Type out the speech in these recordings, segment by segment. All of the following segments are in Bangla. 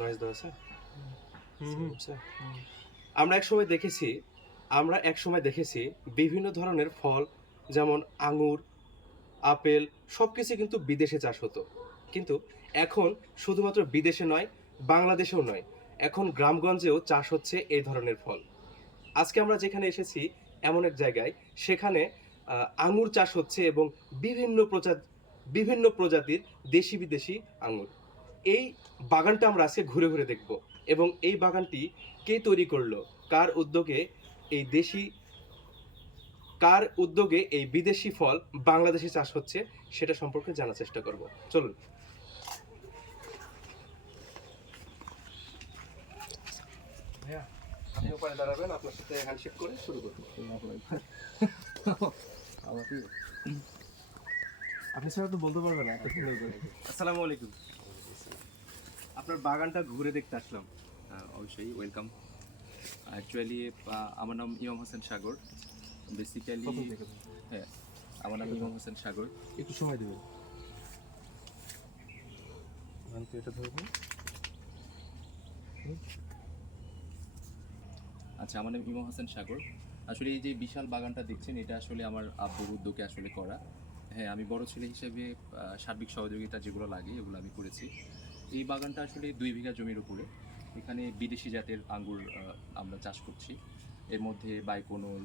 নয়েজ দেওয়া আছে? আচ্ছা। হুম। আমরা একসময় দেখেছি বিভিন্ন ধরনের ফল, যেমন আঙুর, আপেল সবকিছু কিন্তু বিদেশে চাষ হতো। কিন্তু এখন শুধুমাত্র বিদেশে নয়, বাংলাদেশেও নয়। এখন গ্রামগঞ্জেও চাষ হচ্ছে এই ধরনের ফল। আজকে আমরা যেখানে এসেছি এমন এক জায়গায়, সেখানে আঙুর চাষ হচ্ছে এবং বিভিন্ন প্রজা বিভিন্ন প্রজাতির দেশি বিদেশি আঙুর। এই বাগানটা আমরা আজকে ঘুরে ঘুরে দেখব এবং এই বাগানটি কে তৈরি করলো, কার উদ্যোগে এই দেশি কার উদ্যোগে এই বিদেশি ফল বাংলাদেশে চাষ হচ্ছে সেটা সম্পর্কে জানার চেষ্টা করব। চলুন। ভাইয়া, আপনি ওপারে দাঁড়াবেন, আপনার সাথে হ্যান্ডশেক করে শুরু করব। আমাকে আপনি স্যার তো বলতে পারবেন না এত সুন্দর করে। আসসালামু আলাইকুম। আপনার বাগানটা ঘুরে দেখতে আসলাম। অবশ্যই ওয়েলকাম। অ্যাকচুয়ালি আমার নাম ইমাম হোসেন সাগর। বেসিক্যালি প্রথম থেকে বলুন। হ্যাঁ, আমার নাম ইমাম হোসেন সাগর। একটু সময় দেবেন। এটা ধরবেন। আচ্ছা, আমার নাম ইমাম হোসেন সাগর। আসলে এই যে বিশাল বাগানটা দেখছেন, এটা আসলে আমার আব্বুর উদ্যোগে আসলে করা। হ্যাঁ, আমি বড় ছেলে হিসেবে সার্বিক সহযোগিতা যেগুলো লাগে এগুলো আমি করেছি। এই বাগানটা আসলে 2 বিঘা জমির উপরে। এখানে বিদেশি জাতের আঙ্গুর আমরা চাষ করছি। এর মধ্যে বাইকোনল,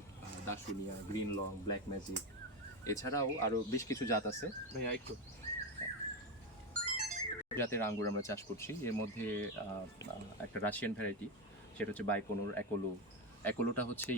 দাসুনিয়া, গ্রিন লং, ব্ল্যাক ম্যাজিক, এছাড়াও আরও বেশ কিছু জাত আছে। ভাইয়া একটু জাতের আঙ্গুর আমরা চাষ করছি। এর মধ্যে একটা রাশিয়ান ভ্যারাইটি, সেটা হচ্ছে বাইকোনোর অ্যাকোলো। অ্যাকোলোটা হচ্ছে